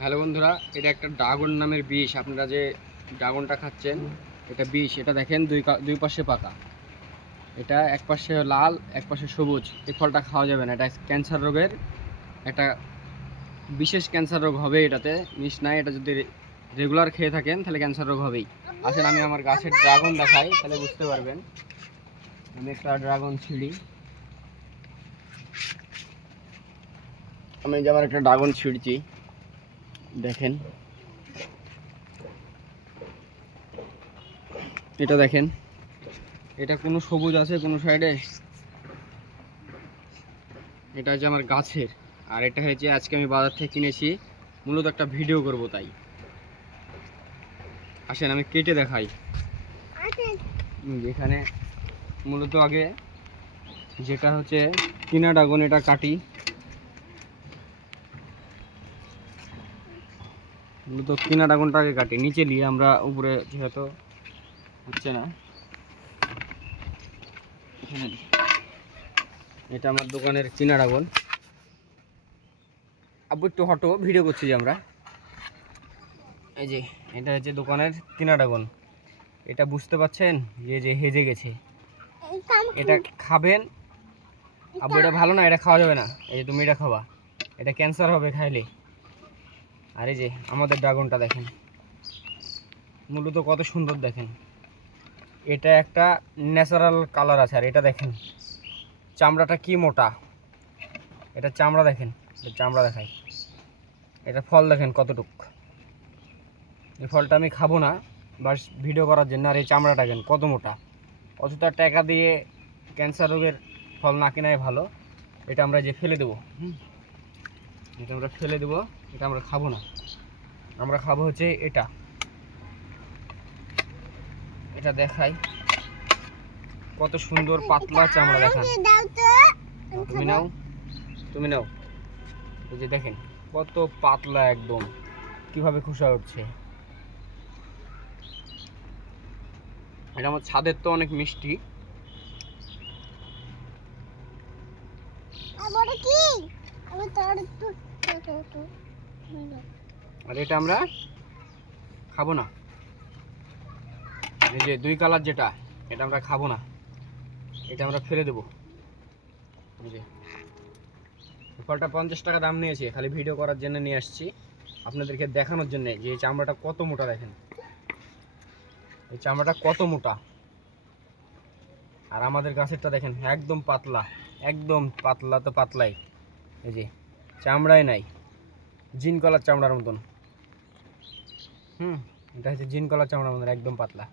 Hello বন্ধুরা, এটা একটা ড্রাগন নামের বিষ। আপনারা যে ড্রাগনটা খাচ্ছেন এটা বিষ। এটা দেখেন দুই পাশে পাকা। এটা এক পাশে লাল, এক পাশে সবুজ। এই ফলটা খাওয়া যাবে না। এটা ক্যান্সার রোগের একটা বিশেষ ক্যান্সার রোগ হবে এটাতে, মিস নাই। এটা যদি রেগুলার খেয়ে থাকেন তাহলে ক্যান্সার রোগ হবেই। আসেন আমি আমার গাছের ড্রাগন দেখাই, তাহলে বুঝতে পারবেন। আমি একটা ড্রাগন ছিঁড়ি। আমি যে আমার একটা ড্রাগন ছিঁড়ছি, দেখেন। এটা দেখেন, এটা কোনো সবুজ আছে কোনো সাইডে। এটা হচ্ছে আমার গাছের, আর এটা হচ্ছে আজকে আমি বাজার থেকে কিনেছি, মূলত একটা ভিডিও করব তাই। আসেন আমি কেটে দেখাই। এখানে মূলত আগে যেটা হচ্ছে কিনা ড্রাগন, এটা কাটি। মূলত কিনা ড্রাগনটাকে কাটি, নিচে নিয়ে আমরা উপরে যেহেতু হচ্ছে না। এটা আমার দোকানের কিনা ড্রাগন। আব্বু একটু হটো, ভিডিও করছি যে আমরা। এই যে এটা হচ্ছে দোকানের কিনা ড্রাগন। এটা বুঝতে পাচ্ছেন যে হেজে গেছে। এটা খাবেন আব্বু, এটা ভালো না, এটা খাওয়া যাবে না। এই যে তুমি এটা খাবা, এটা ক্যান্সার হবে খাইলে। আর এই যে আমাদের ড্রাগনটা দেখেন, মূলত কত সুন্দর দেখেন। এটা একটা ন্যাচারাল কালার আছে। আর এটা দেখেন চামড়াটা কি মোটা। এটা চামড়া দেখেন, এটা চামড়া দেখায়। এটা ফল দেখেন কতটুক। এই ফলটা আমি খাবো না, বাস ভিডিও করার জন্য। আর এই চামড়াটা দেখেন কত মোটা। অযথা টাকা দিয়ে ক্যান্সার রোগের ফল না কেনাই ভালো। এটা আমরা যে ফেলে দেবো, এটা আমরা ফেলে দেবো। এটা আমরা খাবো না, আমরা খাবো হচ্ছে এটা। এটা দেখাই কত সুন্দর পাতলা চামড়া দেখান। তুমি নাও, তুমি নাও। এই যে দেখেন কত পাতলা, একদম কিভাবে খোসা উঠছে। এটা আমার ছাদের তো অনেক মিষ্টি। আর এটা আমরা খাবো না। এই যে দুই কালার যেটা, এটা আমরা খাবো না, এটা আমরা ফেলে দেবো। এই যে ফলটা 50 টাকা দাম নিয়েছে, খালি ভিডিও করার জন্য নিয়ে আসছি, আপনাদেরকে দেখানোর জন্য যে এই চামড়াটা কত মোটা দেখেন। এই চামড়াটা কত মোটা। আর আমাদের গাছেরটা দেখেন একদম পাতলা, একদম পাতলা তো পাতলাই। এই যে চামড়াই নাই, জিন কলার চামড়ার মতন। এটা হচ্ছে জিন কলার চামড়ার মতন, একদম পাতলা।